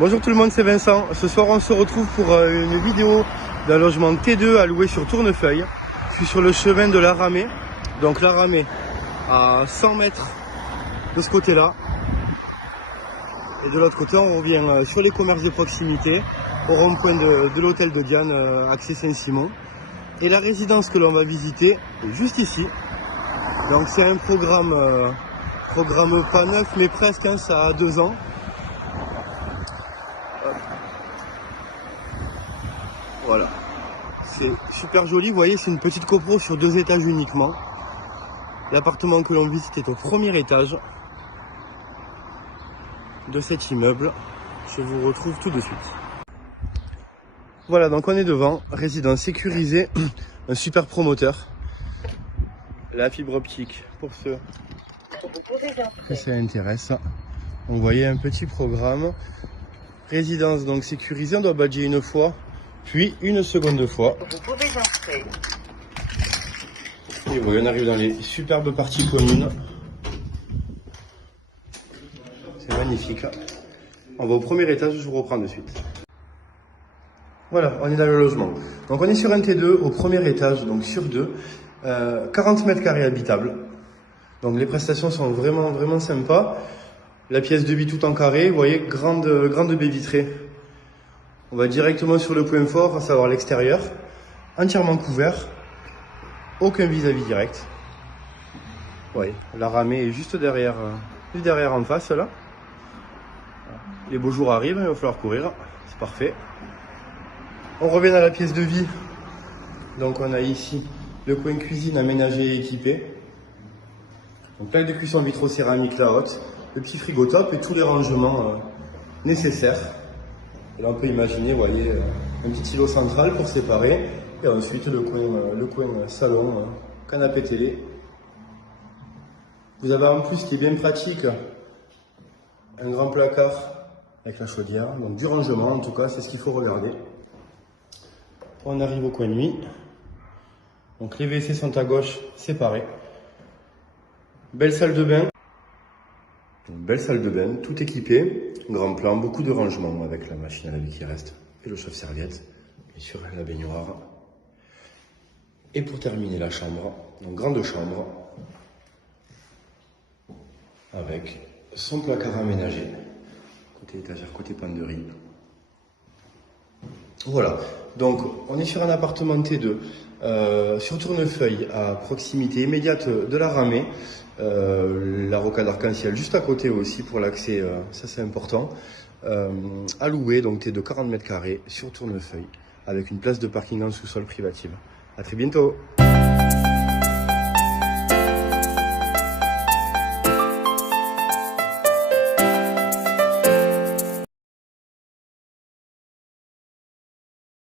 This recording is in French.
Bonjour tout le monde, c'est Vincent. Ce soir on se retrouve pour une vidéo d'un logement T2 à louer sur Tournefeuille. Je suis sur le chemin de la Ramée. Donc la Ramée à 100 mètres de ce côté-là. Et de l'autre côté on revient sur les commerces de proximité, au rond-point de l'hôtel de Diane, accès Saint-Simon. Et la résidence que l'on va visiter est juste ici. Donc c'est un programme pas neuf mais presque, hein, ça a 2 ans. Voilà, c'est super joli, vous voyez, c'est une petite copro sur 2 étages uniquement. L'appartement que l'on visite est au premier étage de cet immeuble. Je vous retrouve tout de suite. Voilà, donc on est devant, résidence sécurisée, un super promoteur. La fibre optique pour ceux que ça intéresse. On voyait un petit programme. Résidence donc sécurisée, on doit badger une fois, puis une seconde fois. Vous pouvez entrer. Et oui, on arrive dans les superbes parties communes. C'est magnifique. On va au premier étage, je vous reprends de suite. Voilà, on est dans le logement. Donc on est sur un T2 au premier étage, donc sur 2. 40 mètres carrés habitables. Donc les prestations sont vraiment sympas. La pièce de vie tout en carré, vous voyez, grande baie vitrée. On va directement sur le point fort, à savoir l'extérieur. Entièrement couvert. Aucun vis-à-vis direct. Oui, la Ramée est juste derrière en face là. Les beaux jours arrivent, il va falloir courir. C'est parfait. On revient à la pièce de vie. Donc on a ici le coin cuisine aménagé et équipé. Donc plaque de cuisson vitro-céramique la haute, le petit frigo top et tous les rangements nécessaires. Et là on peut imaginer, vous voyez, un petit îlot central pour séparer. Et ensuite le coin salon, canapé télé. Vous avez en plus, ce qui est bien pratique, un grand placard avec la chaudière. Donc du rangement en tout cas, c'est ce qu'il faut regarder. On arrive au coin nuit. Donc les WC sont à gauche, séparés. Belle salle de bain. Une belle salle de bain, tout équipé. Grand plan, beaucoup de rangements avec la machine à laver qui reste. Et le chauffe-serviette. Bien sûr, la baignoire. Et pour terminer, la chambre. Donc grande chambre. Avec son placard aménagé. Côté étagère, côté penderie. Voilà, donc on est sur un appartement T2 sur Tournefeuille, à proximité immédiate de la Ramée, la rocade arc-en-ciel juste à côté aussi pour l'accès, ça c'est important, à louer, donc T2 40 mètres carrés sur Tournefeuille, avec une place de parking en sous-sol privative. À très bientôt.